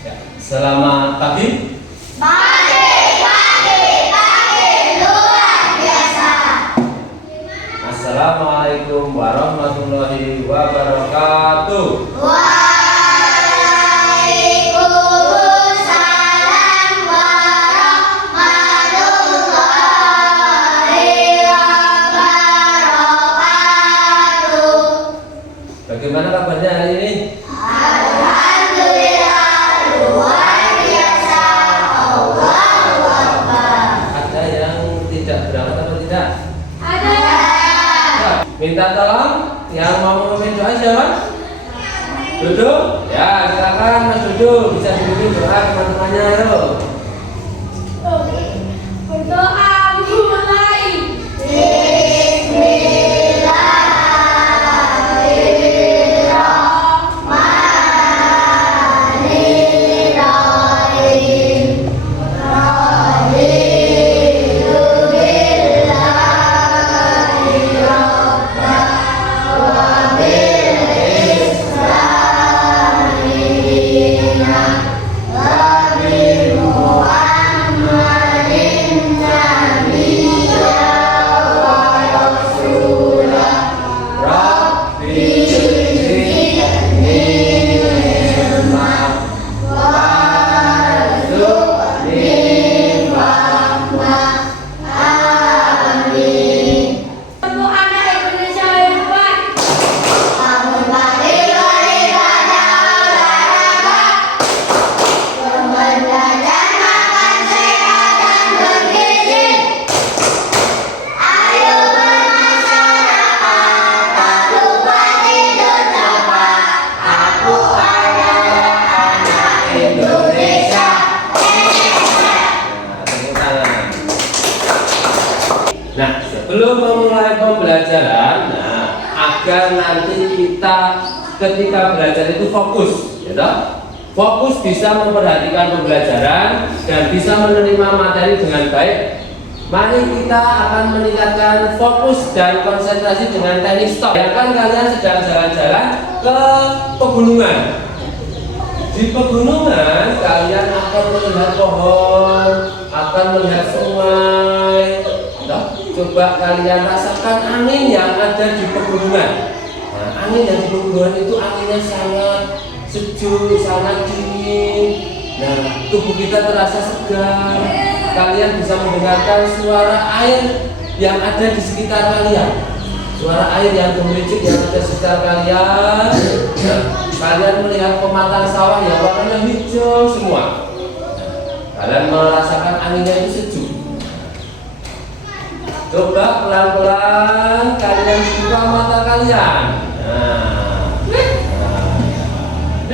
Ya, selamat pagi. Pagi, luar biasa. Assalamualaikum warahmatullahi wabarakatuh. Waalaikumsalam warahmatullahi wabarakatuh. Bagaimana kabarnya hari ini? Alhamdulillah, luar biasa. Allahu Akbar. Ada yang tidak berangkat atau tidak? Ada. Minta tolong yang mau memimpin doa siapa? Duduk? Ya, silakan Mas Duduk, bisa dipimpin doa teman-temannya, ayo. Berdoa mulai. Bismillahirrahmanirrahim. Nah, sebelum memulai pembelajaran, agar nanti kita ketika belajar itu fokus, ya toh? Fokus bisa memperhatikan pembelajaran dan bisa menerima materi dengan baik. Mari kita akan meningkatkan fokus dan konsentrasi dengan teknik stop. Bayangkan kalian sedang jalan-jalan ke pegunungan. Di pegunungan kalian akan melihat pohon, akan melihat sungai. Coba kalian rasakan angin yang ada di pegunungan. Nah, angin yang di pegunungan itu anginnya sangat sejuk, sangat dingin. Nah, tubuh kita terasa segar. Kalian bisa mendengarkan suara air yang ada di sekitar kalian. Suara air yang gemericik yang ada di sekitar kalian. Nah, kalian melihat pematang sawah yang warnanya hijau semua. Kalian merasakan anginnya itu sejuk. Coba pelan-pelan kalian buka mata kalian.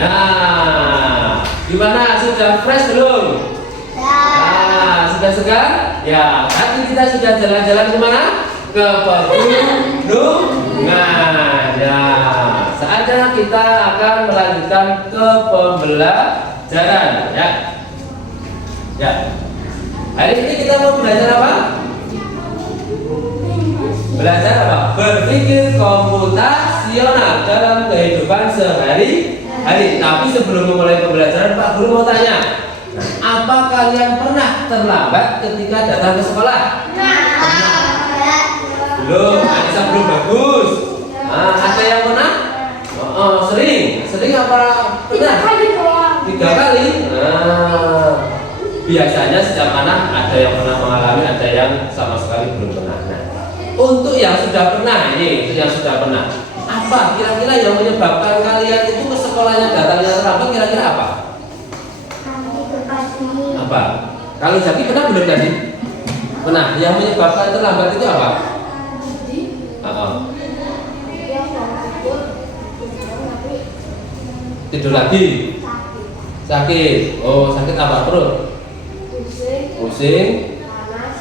Nah, gimana? Sudah fresh belum? Nah, sudah segar? Ya, tadi kita sudah jalan-jalan kemana? Ke pegunungan. Ya, saatnya kita akan melanjutkan ke pembelajaran. Ya, ya. Hari ini kita mau belajar apa? Belajar apa? Berpikir komputasional dalam kehidupan sehari-hari. Tapi sebelum memulai pembelajaran, Pak Guru mau tanya, apa kalian pernah terlambat ketika datang ke sekolah? Belum, Anissa belum bagus. Ada yang pernah? Sering. Sering apa? Pernah? 3 kali. Biasanya setiap anak ada yang pernah mengalami, ada yang sama sekali belum pernah. Untuk yang sudah pernah, ini yang sudah pernah, apa kira-kira yang menyebabkan kalian itu ke sekolahnya datangnya terlambat, kira-kira apa? Apa? Kalau Jaki pernah belum tadi? Pernah. Yang menyebabkan terlambat itu apa? Tidur lagi? Sakit? Oh, sakit apa? Perut? Pusing?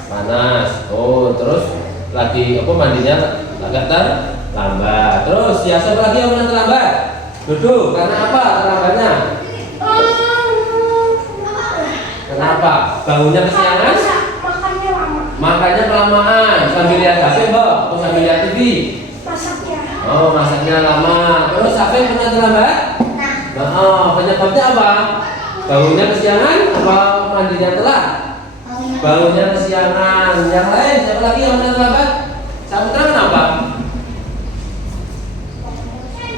Panas. Oh, terus lagi apa mandinya agak terlambat. Terus ya siapa lagi yang pernah terlambat? Duduk. Karena apa terlambatnya? Kenapa? Bangunnya kesiangan? Makannya kelamaan. Sambil lihat HP, Mbak? Atau sambil lihat TV? Masaknya. Oh, masaknya lama. Terus apa yang pernah terlambat? Nah, penyebabnya apa? Bangunnya kesiangan apa mandinya telat? Bangunnya kesiangan. Yang lain siapa lagi yang terlambat? Saputra kenapa?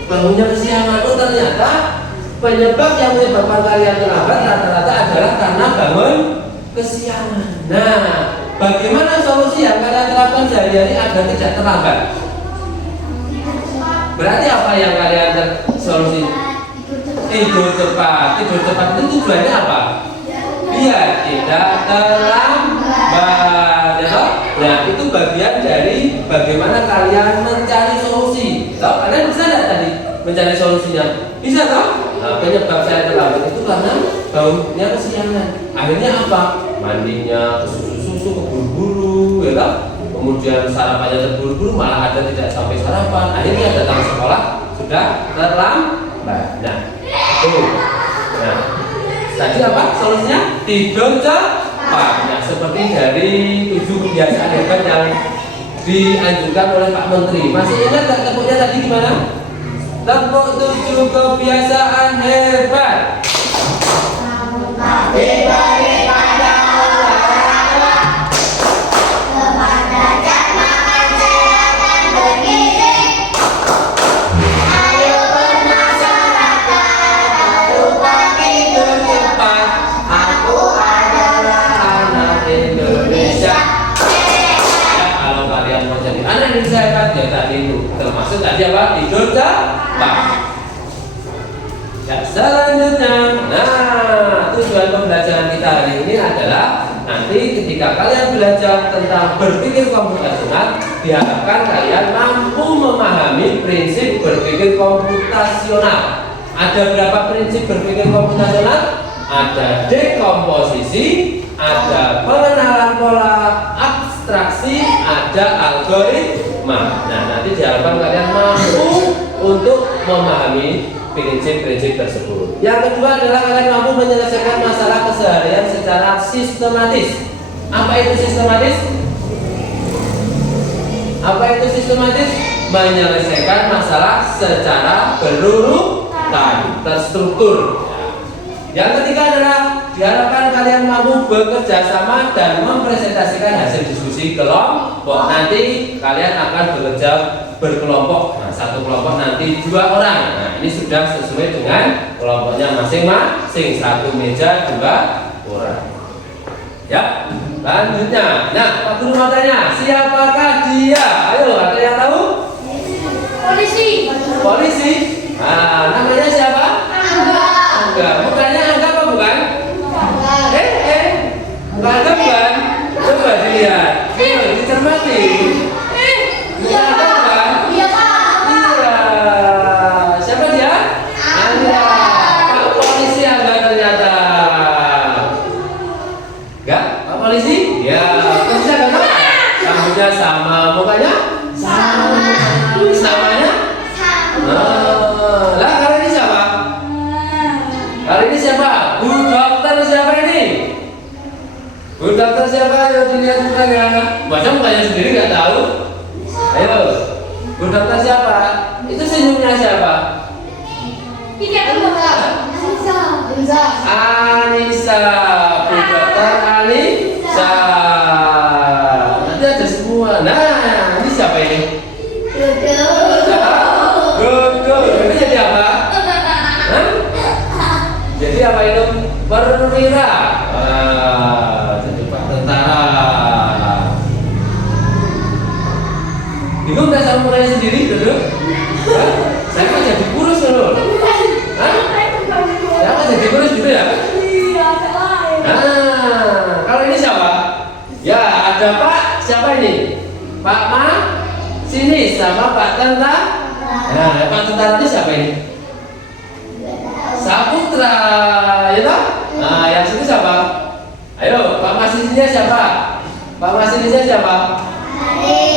Bangunnya kesiangan. Oh ternyata penyebab yang menyebabkan kalian terlambat rata-rata adalah karena bangun kesiangan. Nah, bagaimana solusi yang kalian terapkan sehari-hari agar tidak terlambat? Berarti apa yang kalian solusi? Tidur cepat. Tidur cepat itu tujuannya apa? Biar tidak terlambat, ya toh? Nah, itu bagian dari bagaimana kalian mencari solusi. Toh, kalian bisa tidak tadi mencari solusinya? Bisa toh? Nah, penyebab saya terlambat itu karena bangunnya kesiangan. Akhirnya apa? Mandinya susu keburu-buru, ya toh? Kemudian sarapannya terburu-buru, malah ada tidak sampai sarapan. Akhirnya datang sekolah sudah terlambat. Nah, itu. Nah, tadi apa solusinya? Tidur cepat. Nah, seperti dari 7 kebiasaan hebat yang dianjurkan oleh Pak Menteri. Masih ingat nggak tepuknya tadi gimana? Tepuk 7 kebiasaan hebat. Termasuk tadi apa? Tidur cepat. Ya, selanjutnya, nah tujuan pembelajaran kita hari ini adalah nanti ketika kalian belajar tentang berpikir komputasional, diharapkan kalian mampu memahami prinsip berpikir komputasional. Ada berapa prinsip berpikir komputasional? Ada dekomposisi, ada pengenalan pola, abstraksi, ada algoritma. Nah, nanti diharapkan kalian mampu untuk memahami prinsip-prinsip tersebut. Yang kedua adalah kalian mampu menyelesaikan masalah keseharian secara sistematis. Apa itu sistematis? Apa itu sistematis? Menyelesaikan masalah secara berurutan, terstruktur. Yang ketiga adalah diharapkan kalian mampu bekerja sama dan mempresentasikan hasil diskusi kelompok. Nanti kalian akan bekerja berkelompok. Nah, satu kelompok nanti 2 orang. Nah, ini sudah sesuai dengan kelompoknya masing-masing. 1 meja 2 orang. Ya, lanjutnya. Nah, Pak Guru mau tanya, siapakah dia? Ayo, ada yang tahu? Polisi. Polisi. Nah, namanya siapa? Angga. Bukannya Angga apa bukan? Bukan Angga bukan? Coba dilihat. Ayo, dicermati. Bukan Angga bukan? Iya, Pak. Iya. Siapa dia? Angga. Pak Polisi Angga ternyata. Enggak? Pak Polisi? Ya. Polisi Angga tahu? Rambutnya sama, mukanya? Sama. Samanya? Lah, kali ini siapa? Kali ini siapa? Bu dokter siapa ini? Bu dokter siapa? Ayo dilihat mukanya. Masa mukanya sendiri nggak tahu? Ayo. Bu dokter siapa? Itu senyumnya siapa? Anissa. Bu dokter Anissa. Nanti ada semua. Nah, ini siapa ini? Dodo. Ini jadi apa? Hah? Jadi apa itu? Perwira. Jadi Pak Tentara. Bingung nggak sama mukanya sendiri, Dodo? Hah? Saya kan jadi kurus loh. Hah? Saya kan jadi kurus gitu ya? Nah, kalau ini siapa? Ya, ada Pak. Siapa ini? Pak Ma. Sini sama Pak Tentara. Nah, Pak Tentara ini siapa ini? Saputra, ya toh? Nah, yang sini siapa? Ayo, Pak Masinisnya siapa? Pak Masinisnya siapa?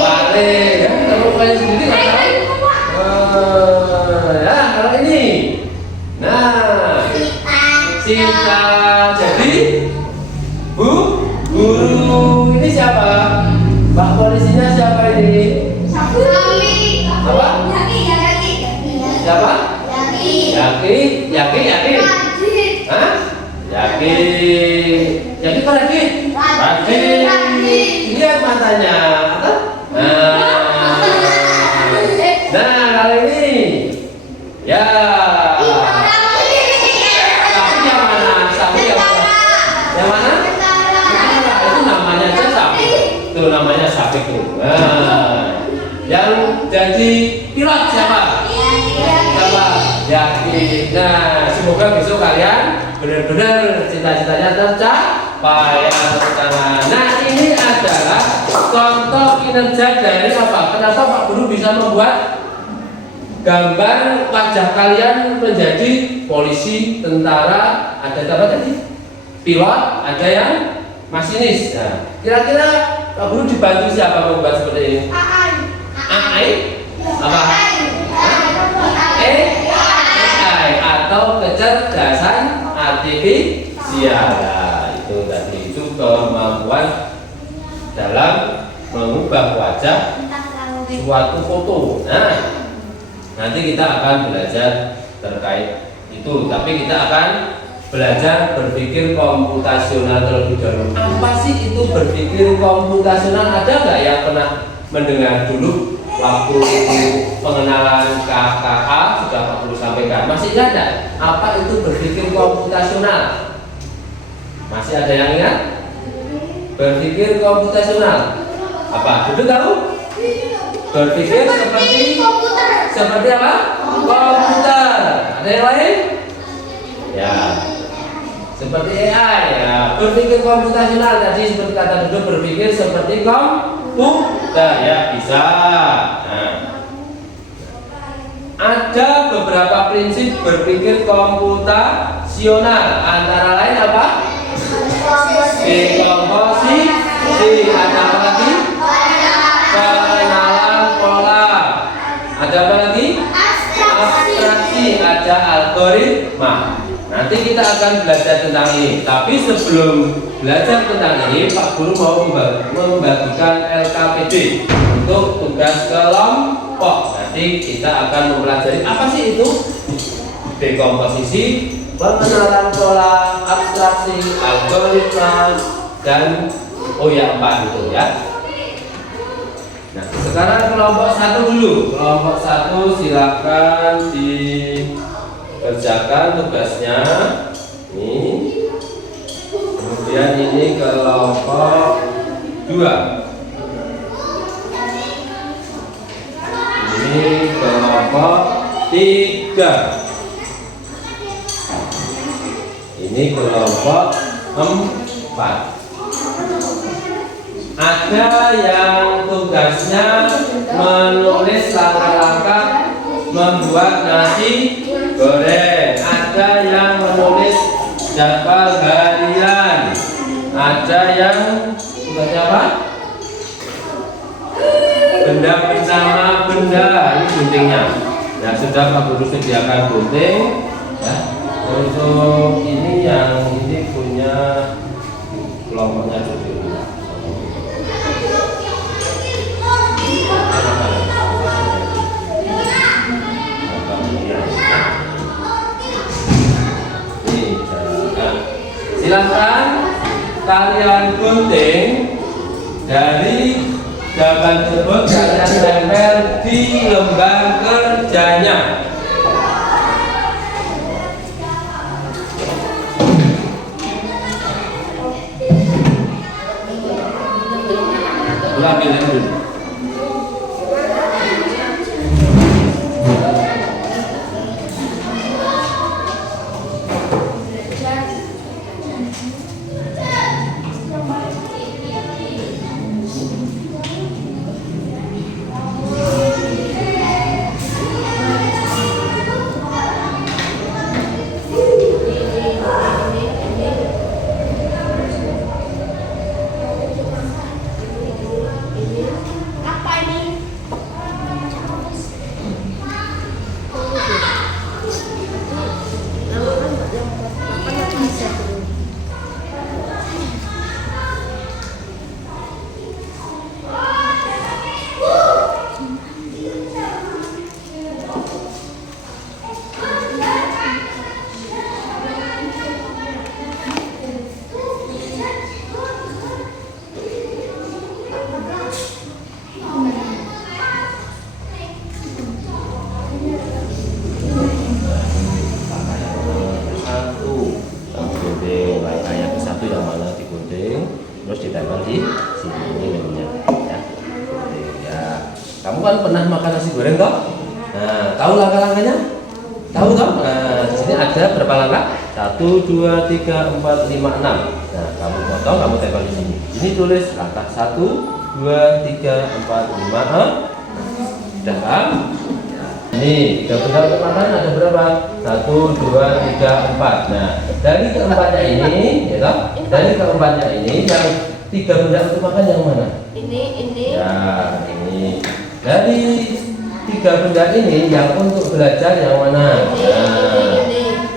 Pare. Ya, kamu kayak sendiri nggak tahu? Ya, kalau ini. Nah, Sita. Jadi, Bu, guru ini siapa? Pak polisinya siapa ini? Apa? Siapa? Yaki. Hah? Yakin. Yakin apa lagi? Yakin. Lihat matanya. Nah, kali ini. Ya. Sapi yang mana? Sapi yang mana? Yang mana? Itu namanya aja sapi. Itu namanya sapi tuh. Nah, yang jadi pilot siapa? Siapa? Yakin. Nah, semoga besok kalian benar-benar cita-citanya tercapai. Tepuk tangan. Nah, ini adalah contoh kinerja dari apa? Kenapa Pak Guru bisa membuat gambar wajah kalian menjadi polisi, tentara, ada apa tadi? Pilot, ada yang masinis. Nah, kira-kira Pak Guru dibantu siapa membuat seperti ini? AI? Apa? AI atau kecerdasan artifisial. Nah, itu tadi itu kemampuan dalam mengubah wajah suatu foto. Nah, nanti kita akan belajar terkait itu, tapi kita akan belajar berpikir komputasional terlebih dahulu. Apa sih itu berpikir komputasional? Ada nggak yang pernah mendengar dulu waktu itu pengenalan KKA sudah Pak Guru sampaikan? Masih ada? Apa itu berpikir komputasional? Masih ada yang ingat? Berpikir komputasional apa? Dulu tahu? Berpikir seperti apa? Komputer. Ada yang lain? Ya, seperti AI ya. Berpikir komputasional tadi seperti kata dulu, berpikir seperti komputer ya, bisa. Nah, ada beberapa prinsip berpikir komputasional, antara lain apa? Dekomposisi, ada apa lagi? Pengenalan pola, ada apa lagi? Abstraksi, ada algoritma. Nanti kita akan belajar tentang ini. Tapi sebelum belajar tentang ini, Pak Guru mau membagikan LKPD untuk tugas kelompok. Nanti kita akan mempelajari apa sih itu dekomposisi, pengenalan pola, abstraksi, algoritma, dan oh ya 4 itu ya. Nah, sekarang kelompok 1 dulu. Kelompok 1 silakan dikerjakan tugasnya. Ini. Kemudian ini kelompok 2. Ini kelompok 3. Ini kelompok 4. Ada yang tugasnya menulis langkah-langkah membuat nasi goreng. Ada yang menulis jadwal harian. Ada yang tugasnya apa? Benda bersama benda. Ini guntingnya. Nah, sudah Pak Guru sediakan gunting. Ya. Untuk ini yang ini punya kelompoknya dulu. Silakan kalian gunting dari jawaban tersebut, kalian tempel di lembar kerjanya. Ambil dulu. ditempel di sini ini menunya ya. Ya, kamu kan pernah makan nasi goreng toh? Nah, tahu langkah-langkahnya? Tahu toh? Nah, di sini ada berapa langkah? 1, 2, 3, 4, 5, 6. Nah, kamu potong, kamu tempel di sini. Ini tulis langkah 1, 2, 3, 4, 5. Sudah kan? Ini 3 benda untuk makan ada berapa? 1, 2, 3, 4. Nah, dari keempatnya ini, ya toh? Dari keempatnya ini, yang 3 benda untuk makan yang mana? Ini. Ya, ini. Dari 3 benda ini, yang untuk belajar yang mana? Nah,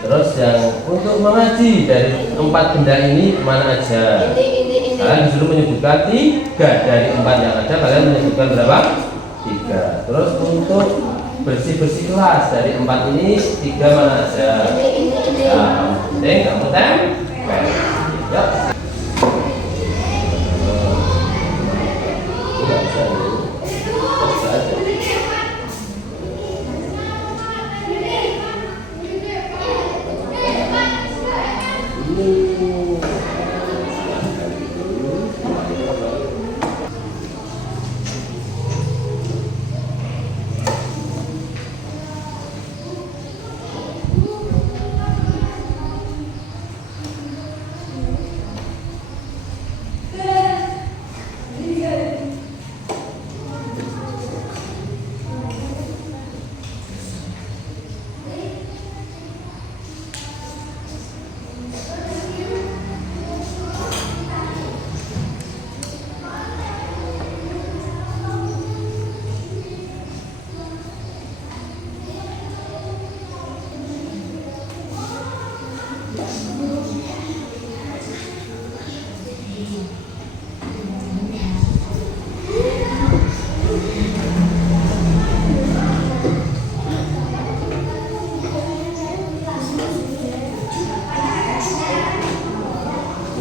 terus yang untuk mengaji dari 4 benda ini mana aja? Ini. Kalian disuruh menyebutkan 3 dari 4 yang ada. Kalian menyebutkan berapa? 3. Terus untuk bersih-bersih kelas dari 4 ini 3 mana aja? Ini. Nah, penting kamu tempel. Ya. Tidak usah dulu. Bisa aja.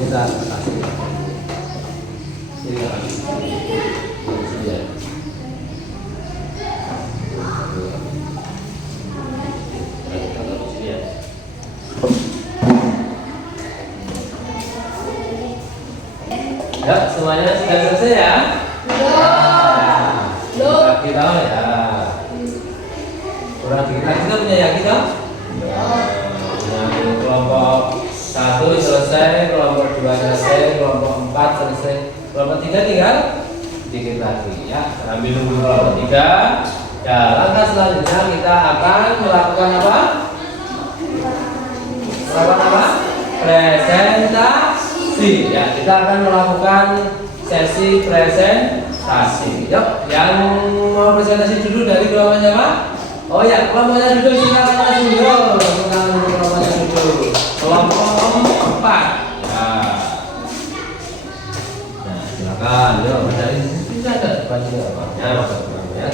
Kita kasih. Ini kasih. Ya. Ya, semuanya sudah selesai ya? Kita tahu ya. Kurang dikit lagi kita punya ya kita? Punya kelompok 1 selesai, kelompok 2 selesai, kelompok 4 selesai, kelompok 3 tinggal dikit lagi ya. Sambil nunggu kelompok 3. Ya, langkah selanjutnya kita akan melakukan apa? Melakukan apa? Presentasi. Ya, kita akan melakukan sesi presentasi. Yuk, yang mau presentasi dulu dari kelompok siapa? Oh ya, kelompoknya duduk, silakan Mas Yudo. Kelompoknya duduk. Kelompok 4. Nah, silakan. Yuk, dari sini ada depan juga Pak. Ya, masuk ya.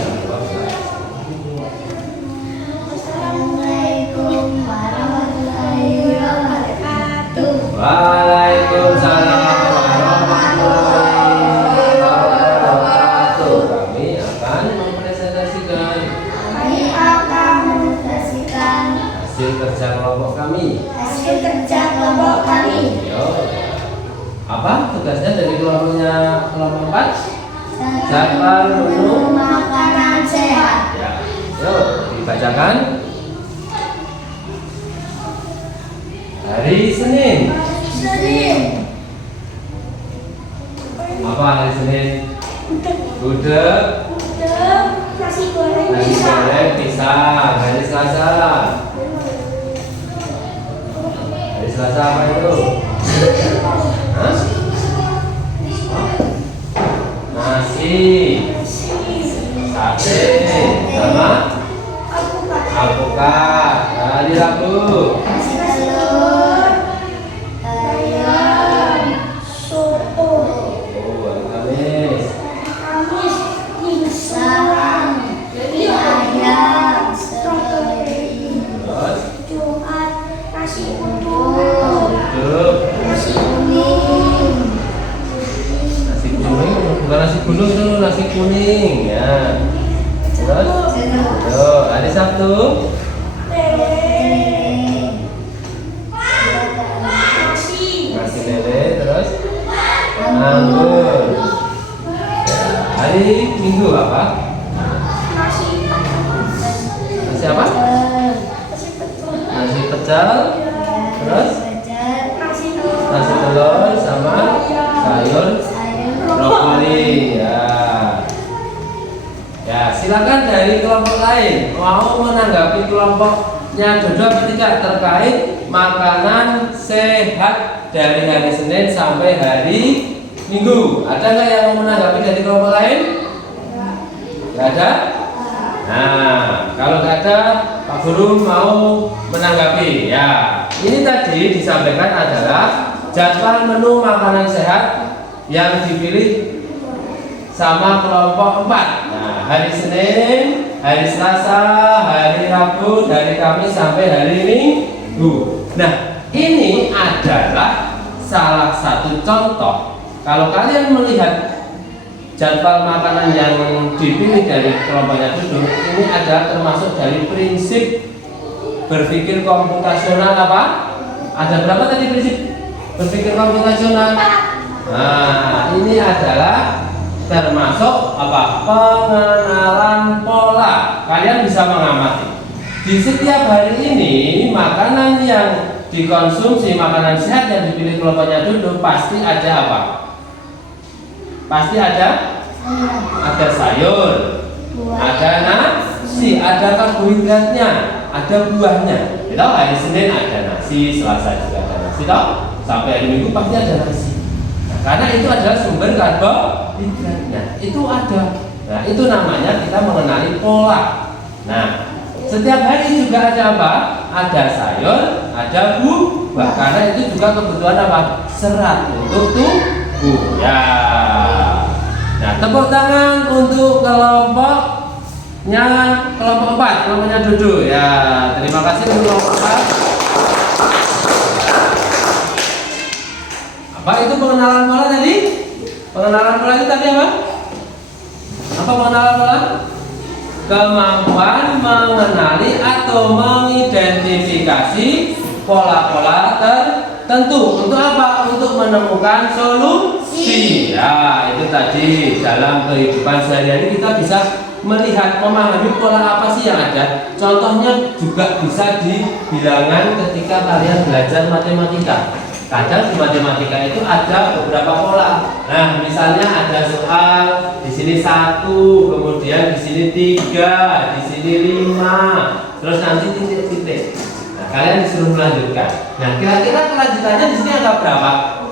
Assalamualaikum warahmatullahi wabarakatuh. Waalaikumsalam warahmatullahi wabarakatuh. Kami akan mempresentasikan hasil kerja kelompok kami. Yo. Apa tugasnya dari kelompoknya kelompok 4? Jadwal menu makanan sehat. ya. Yuk, dibacakan. Hari Senin. Apa hari Senin? Gudeg, Nasi goreng nasi goreng, pisang. Hari Selasa. Hari Selasa apa itu? Hah? Nasi, sate, sama alpukat. Hari Rabu. soto, Oh, hari Kamis. ayam, strawberry, Terus Jumat, nasi uduk, gudeg, nasi kuning, nasi kuning, bukan nasi gunung itu nasi kuning ya. Terus, yo, hari Sabtu. nasi, Nasi lele, terus Nganggur. Hari Minggu apa? Nasi apa? Nasi pecel. Terus nasi telur sama sayur brokoli. Ya. Ya, silakan dari kelompok lain mau menanggapi kelompoknya Dodo apa tidak terkait makanan sehat dari hari Senin sampai hari Minggu. Ada nggak yang mau menanggapi dari kelompok lain? Nggak ada? Nah, kalau nggak ada, Pak Guru mau menanggapi. Ya, ini tadi disampaikan adalah jadwal menu makanan sehat yang dipilih sama kelompok 4. Nah, hari Senin, hari Selasa, hari Rabu, hari Kamis sampai hari Minggu. Nah, ini adalah salah satu contoh. Kalau kalian melihat jadwal makanan yang dipilih dari kelompoknya Dodo, ini adalah termasuk dari prinsip berpikir komputasional apa? Ada berapa tadi prinsip berpikir komputasional? Nah, ini adalah termasuk apa? Pengenalan pola. Kalian bisa mengamati. Di setiap hari ini makanan yang dikonsumsi, makanan sehat yang dipilih kelompoknya Dodo pasti ada apa? Pasti ada sayur, ada nasi, ada karbohidratnya, ada buahnya. Kita hari Senin ada nasi, Selasa juga ada nasi, sampai hari Minggu pasti ada nasi. Karena itu adalah sumber karbohidratnya. Itu ada. Nah, itu namanya kita mengenali pola. Nah, setiap hari juga ada apa? Ada sayur, ada buah. Karena itu juga kebutuhan apa? Serat untuk tubuh. Ya. Nah, tepuk tangan untuk kelompoknya kelompok 4, kelompoknya Dodo. Ya, terima kasih untuk kelompok 4. Apa itu pengenalan pola tadi? Pengenalan pola itu tadi apa? Apa pengenalan pola? Kemampuan mengenali atau mengidentifikasi pola-pola tertentu. Untuk apa? Untuk menemukan solusi. Ya, itu tadi dalam kehidupan sehari-hari kita bisa melihat, memahami pola apa sih yang ada. Contohnya juga bisa di bilangan ketika kalian belajar matematika. Kadang di matematika itu ada beberapa pola. Nah, misalnya ada soal di sini 1, kemudian di sini 3, di sini 5, terus nanti titik-titik. Nah, kalian disuruh melanjutkan. Nah, kira-kira kelanjutannya di sini ada berapa?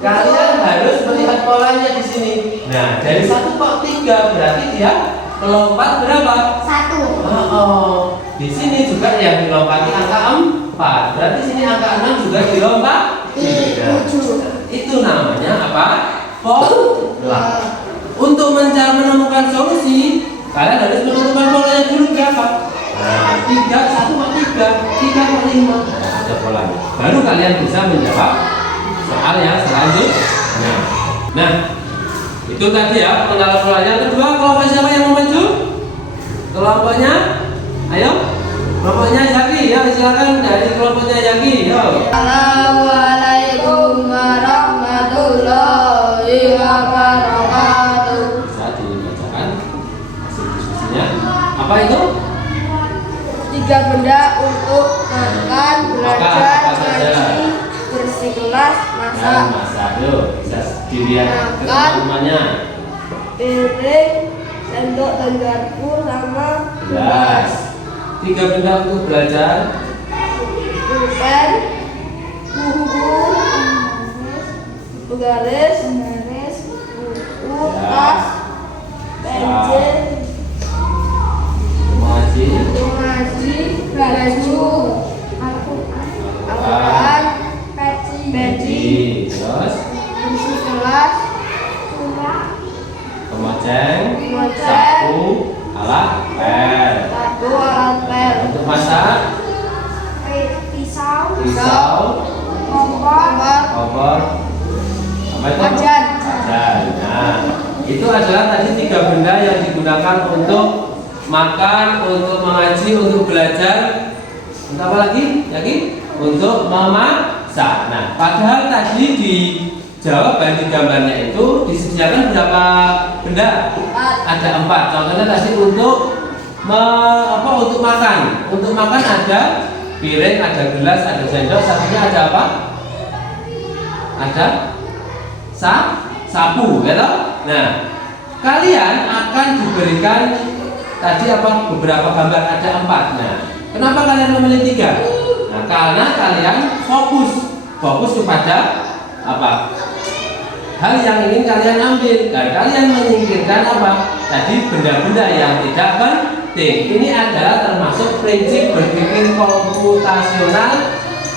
Kalian harus melihat polanya di sini. Nah, dari 1 kok 3, berarti dia melompat berapa? 1. Di sini juga yang dilompati angka 4. Berarti sini angka 6 juga dilompat 3. Itu namanya apa? Pola. Untuk menemukan solusi, kalian harus menemukan polanya dulu berapa? Nah, 3, 1 kok 3, 3 kok 5. Ada polanya. Baru kalian bisa menjawab soal yang selanjutnya. Nah, itu tadi ya pengenalan polanya. Kedua, kelompok siapa yang mau maju? Kelompoknya, ayo. Kelompoknya Yaki, ya silakan dari kelompoknya Yaki. Yo. Assalamualaikum warahmatullahi wabarakatuh. Bisa dibacakan hasil diskusinya. Apa itu? 3 benda untuk makan, belajar, ngaji, bersikelas, masak. Masak. Yuk, bisa dilihat Makan. ketemuannya. Piring, sendok dan garpu sama Gelas. 3 benda untuk belajar. pulpen, buku, garis, buku, tas, pensil, Mengaji. ngaji, baju, Al-Quran, peci, Terus kursi kelas, kemoceng, Kemoceng. sapu, alat pel. satu alat pel, Untuk masak, pisau, pisau, kompor, kompor, apa itu? wajan. Wajan. Nah, itu adalah tadi 3 benda yang digunakan untuk makan, untuk mengaji, untuk belajar. Untuk apa lagi? Untuk memasak. Nah, padahal tadi di jawaban di gambarnya itu disediakan berapa benda? Ada 4. Contohnya tadi untuk untuk makan. Untuk makan ada piring, ada gelas, ada sendok. Satunya ada apa? Ada sapu, ya toh? Nah, kalian akan diberikan tadi beberapa gambar, ada 4. Nah, kenapa kalian memilih 3? Nah, karena kalian fokus kepada hal yang ingin kalian ambil, dan kalian menyingkirkan tadi benda-benda yang tidak penting. Ini adalah termasuk prinsip berpikir komputasional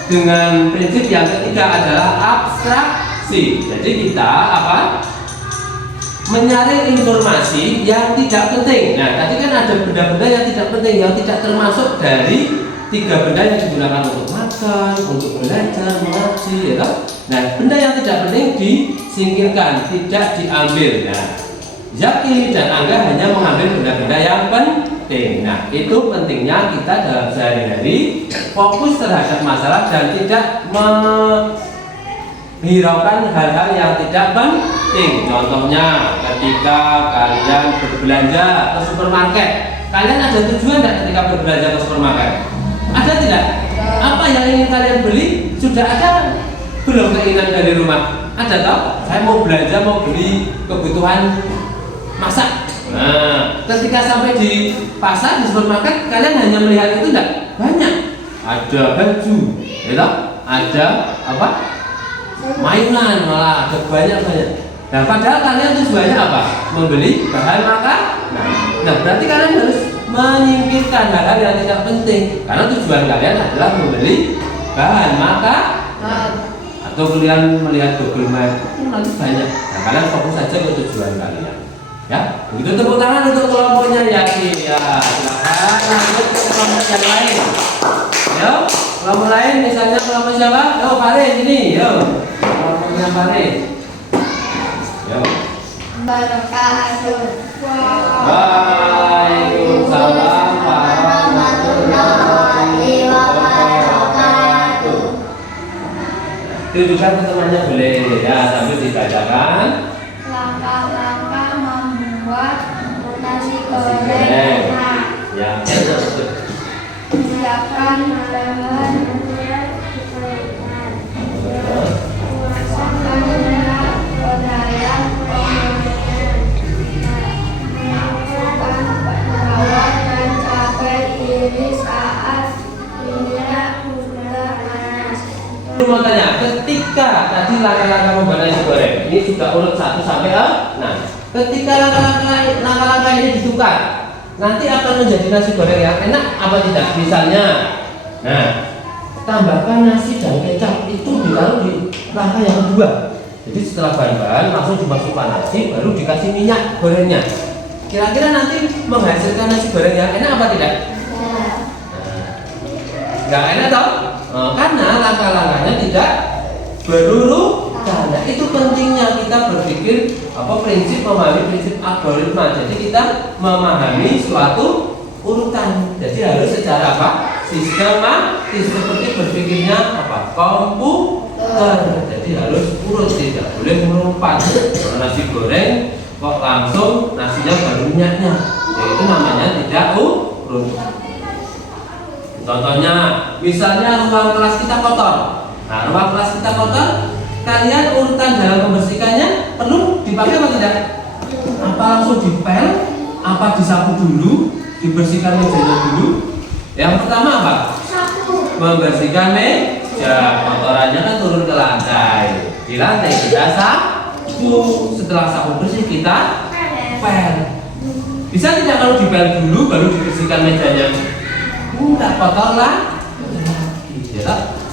dengan prinsip yang ketiga adalah abstraksi. Jadi kita menyaring informasi yang tidak penting. Nah, tadi kan ada benda-benda yang tidak penting, yang tidak termasuk dari 3 benda yang digunakan untuk makan, untuk belajar, mengaji, ya. Nah, benda yang tidak penting disingkirkan, tidak diambil. Nah, Zaki dan Angga hanya mengambil benda-benda yang penting. Nah, itu pentingnya kita dalam sehari-hari fokus terhadap masalah dan tidak menghiraukan hal-hal yang tidak penting. Contohnya, ketika kalian berbelanja ke supermarket, kalian ada tujuan tidak ketika berbelanja ke supermarket? Ada tidak? Apa yang ingin kalian beli? Sudah ada belum keinginan dari rumah? Ada toh? Saya mau belanja, mau beli kebutuhan masak. Nah, ketika sampai di pasar, di supermarket, kalian hanya melihat itu enggak? Banyak. Ada baju, ya, ada mainan, malah ada banyak-banyak. Nah, padahal kalian tujuannya apa? Membeli bahan makan. Nah, berarti kalian harus menyingkirkan hal-hal yang tidak penting, karena tujuan kalian adalah membeli bahan makan. Atau kalian melihat Google Map, nanti banyak. Nah, kalian fokus saja ke tujuan kalian. Ya, begitu. Tepuk tangan untuk kelompoknya Yaki. Ya, silakan lanjut ke kelompok yang lain. Yo, kelompok lain misalnya kelompok siapa? Yo, Pare sini. Yo, kelompoknya Pare. Yo. Waalaikumsalam warahmatullahi wabarakatuh. Tunjukkan ke temannya boleh ya, sambil dibacakan. Langkah-langkah membuat nasi goreng. Ya. Siapkan bahan. Mau tanya, ketika tadi langkah-langkah membuat nasi goreng ini sudah urut 1 sampai 6. Ketika langkah-langkah ini ditukar, nanti akan menjadi nasi goreng yang enak apa tidak? Misalnya, nah, tambahkan nasi dan kecap itu ditaruh di langkah yang kedua. Jadi setelah bahan-bahan langsung dimasukkan nasi, baru dikasih minyak gorengnya. Kira-kira nanti menghasilkan nasi goreng yang enak apa tidak? Nggak enak toh? Karena langkah-langkahnya tidak berurutan. Nah, itu pentingnya kita berpikir prinsip memahami prinsip algoritma. Jadi kita memahami suatu urutan. Jadi harus secara sistematis, seperti berpikirnya komputer. Jadi harus urut, tidak boleh melompat. Kalau nasi goreng kok langsung nasinya baru minyaknya, itu namanya tidak urut. Contohnya, misalnya ruang kelas kita kotor. Nah, ruang kelas kita kotor, kalian urutan dalam membersihkannya perlu dipakai apa tidak? Apa langsung dipel? Apa disapu dulu? Dibersihkan mejanya dulu? Yang pertama apa? Sapu. Membersihkan meja, kotorannya kan turun ke lantai. Di lantai kita sapu. Setelah sapu bersih kita pel. Bisa tidak kalau dipel dulu baru dibersihkan mejanya? Enggak, kotor lah.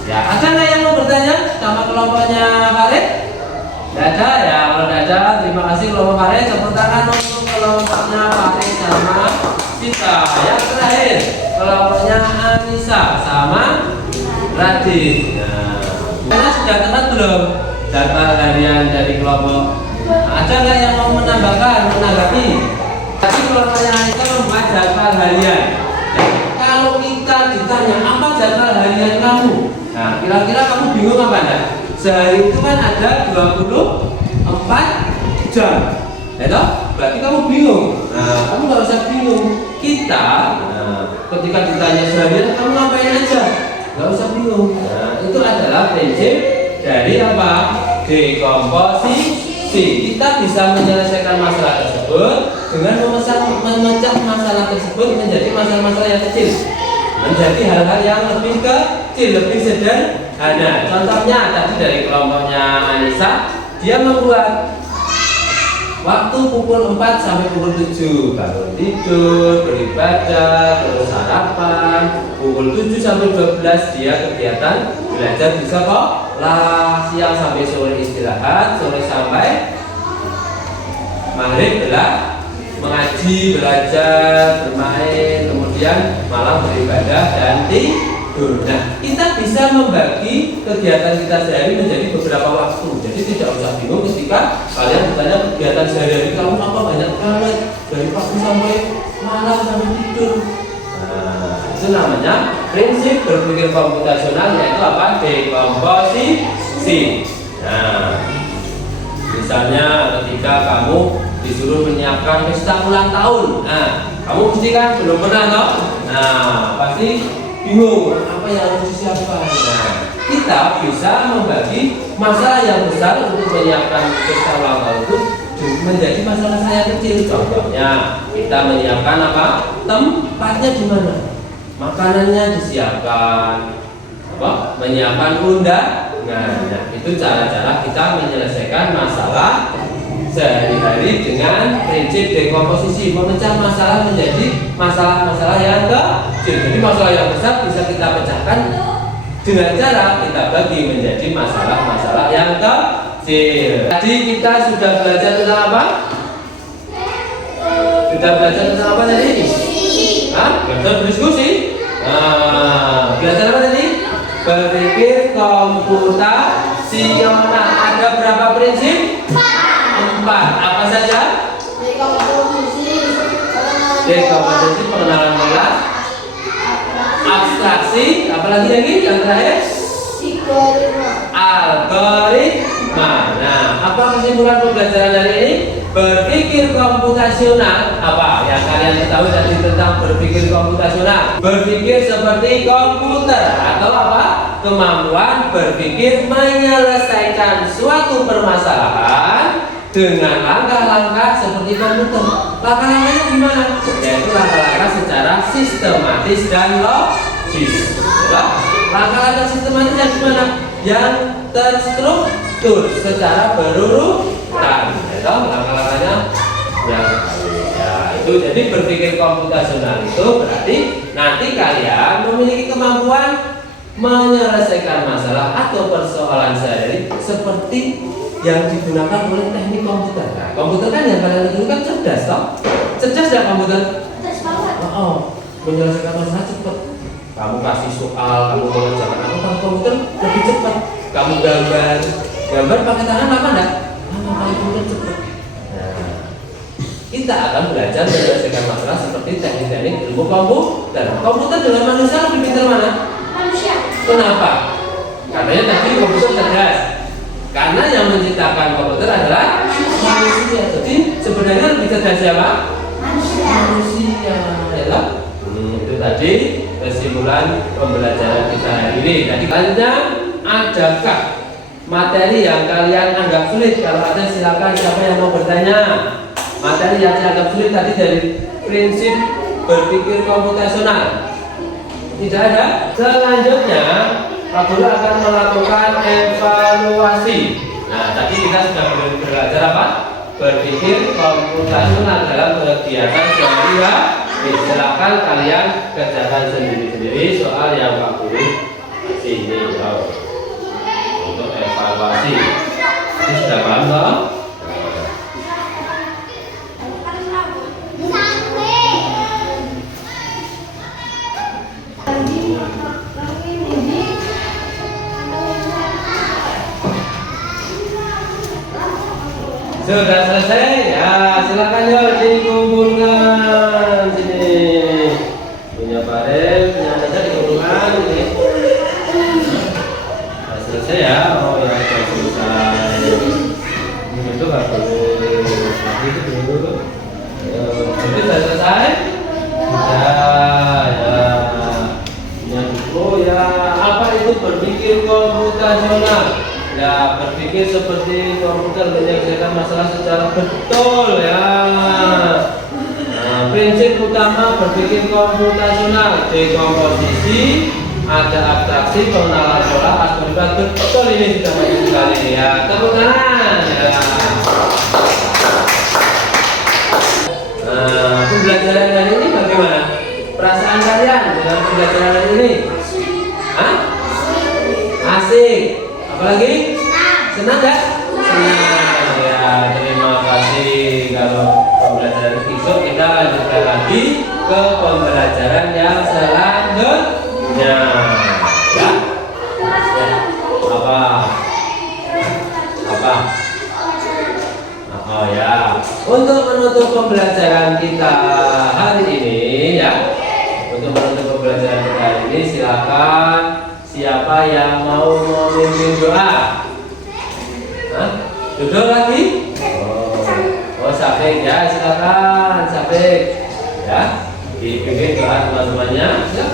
Ya, ada nggak yang mau bertanya sama kelompoknya Farid? Tidak ada ya. Kalau tidak ada, terima kasih kelompok Farid. Tepuk tangan untuk kelompoknya Farid sama Sita. Yang terakhir kelompoknya Anissa sama Radit. Nah, sudah tepat belum data harian dari kelompok? Ada nggak yang mau menanggapi? Tadi kelompoknya Anissa membuat jadwal harian. Kalau kita ditanya apa jadwal harian kamu, nah kira-kira kamu bingung apa enggak? sehari itu kan ada 24 jam, ya toh? Berarti kamu bingung. Nah, kamu nggak usah bingung. Kita, ketika ditanya seharian, kamu ngapain aja? Nggak usah bingung. Nah, itu adalah prinsip dari apa? Dekomposisi. Kita bisa menyelesaikan masalah tersebut dengan memecah masalah tersebut menjadi masalah-masalah yang kecil, menjadi hal-hal yang lebih kecil, lebih sederhana. Contohnya tadi dari kelompoknya Anissa, dia membuat waktu pukul 4 sampai pukul 7 bangun tidur, beribadah, terus sarapan. Pukul 7 sampai 12 dia kegiatan belajar di sekolah. Siang sampai sore istirahat, sore sampai maghrib mengaji, belajar, bermain, kemudian malam beribadah dan tidur. Nah, kita bisa membagi kegiatan kita sehari menjadi beberapa waktu. Jadi tidak usah bingung ketika kalian ditanya kegiatan sehari-hari kamu apa, banyak banget, dari pagi sampai malam sampai tidur. Nah, itu namanya prinsip berpikir komputasional, yaitu apa? Dekomposisi. Nah, misalnya ketika kamu disuruh menyiapkan pesta ulang tahun, nah kamu mesti kan belum pernah toh? Nah, pasti bingung apa yang harus disiapkan. Nah, kita bisa membagi masalah yang besar untuk menyiapkan pesta ulang tahun itu menjadi masalah yang kecil. Contohnya kita menyiapkan apa? Tempatnya di mana? Makanannya disiapkan, apa? Menyiapkan undangan. Nah, itu cara-cara kita menyelesaikan masalah sehari-hari dengan prinsip dekomposisi, memecah masalah menjadi masalah-masalah yang kecil. Jadi masalah yang besar bisa kita pecahkan dengan cara kita bagi menjadi masalah-masalah yang kecil. Tadi kita sudah belajar tentang apa? Sudah belajar tentang apa tadi? Belajar berdiskusi. Nah, belajar apa tadi? Berpikir komputasional. Ada berapa prinsip? 4. Apa saja? Dekomposisi, pengenalan kelas, abstraksi, apalagi lagi yang terakhir? Algoritma. Nah, apa kesimpulan pembelajaran hari ini? Berpikir komputasional. Apa yang kalian ketahui tadi tentang berpikir komputasional? Berpikir seperti komputer atau apa? Kemampuan berpikir menyelesaikan suatu permasalahan dengan langkah-langkah seperti komputer. Langkah-langkahnya gimana? Yaitu langkah-langkah secara sistematis dan logis. Langkah-langkah sistematis yang gimana? Yang terstruktur secara berurutan. Langkah-langkahnya yang itu. Jadi berpikir komputasional itu berarti nanti kalian memiliki kemampuan menyelesaikan masalah atau persoalan sehari seperti yang digunakan oleh teknik komputer. Nah, komputer kan yang kalian itu kan cerdas toh? Cerdas ya komputer? Cerdas banget. Menyelesaikan masalah cepat. Kamu kasih soal, kamu mengerjakan apa, kamu komputer lebih cepat. Kamu gambar pakai tangan lama enggak? Pakai komputer cepat. Nah, kita akan belajar menyelesaikan masalah seperti teknik-teknik ilmu komputer. Komputer dengan manusia lebih pintar mana? Manusia. Kenapa? Katanya tadi komputer cerdas. Karena yang menciptakan komputer adalah manusia. Jadi sebenarnya lebih cerdas siapa? Manusia. Ya, itu tadi kesimpulan pembelajaran kita hari ini. Tadi selanjutnya, adakah materi yang kalian anggap sulit? Kalau ada silakan, siapa yang mau bertanya. Materi yang dianggap sulit tadi dari prinsip berpikir komputasional. Tidak ada. Selanjutnya Pak Guru akan melakukan evaluasi. Nah, tadi kita sudah belajar apa? Berpikir komputasional dalam kegiatan sehari-hari. Silakan kalian kerjakan sendiri-sendiri soal yang Pak Guru sini untuk evaluasi. Ini sudah paham toh? Sudah selesai? Ya, silakan yuk dikumpulkan sini. Punya Farel, punya Nisa dikumpulkan ini. Sudah selesai ya? Oh ya. nggak boleh. Nanti itu dulu. Jadi sudah selesai. Ya. Oh ya, apa itu berpikir komputasional? Ya, berpikir seperti komputer menyelesaikan masalah secara betul ya. Nah, prinsip utama berpikir komputasional: dekomposisi, ada abstraksi, pengenalan pola, algoritma. Betul, ini sudah banyak sekali ya. Tepuk tangan ya. Nah, pembelajaran kali ini bagaimana? Perasaan kalian dengan pembelajaran kali ini? Hah? Asik. Apalagi? Senang nggak? Senang. Ya, terima kasih. Kalau pembelajaran besok kita lanjutkan lagi ke pembelajaran yang selanjutnya. Ya? Apa? Apa? Oh ya. Untuk menutup pembelajaran kita hari ini ya. Untuk menutup pembelajaran kita hari ini, silakan siapa yang mau memimpin doa? Hah? Duduk lagi? Oh Safik ya, silakan Safik ya. Dipimpin doa teman-temannya ya.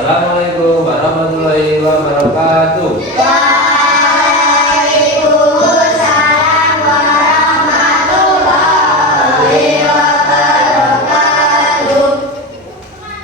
Assalamualaikum warahmatullahi wabarakatuh.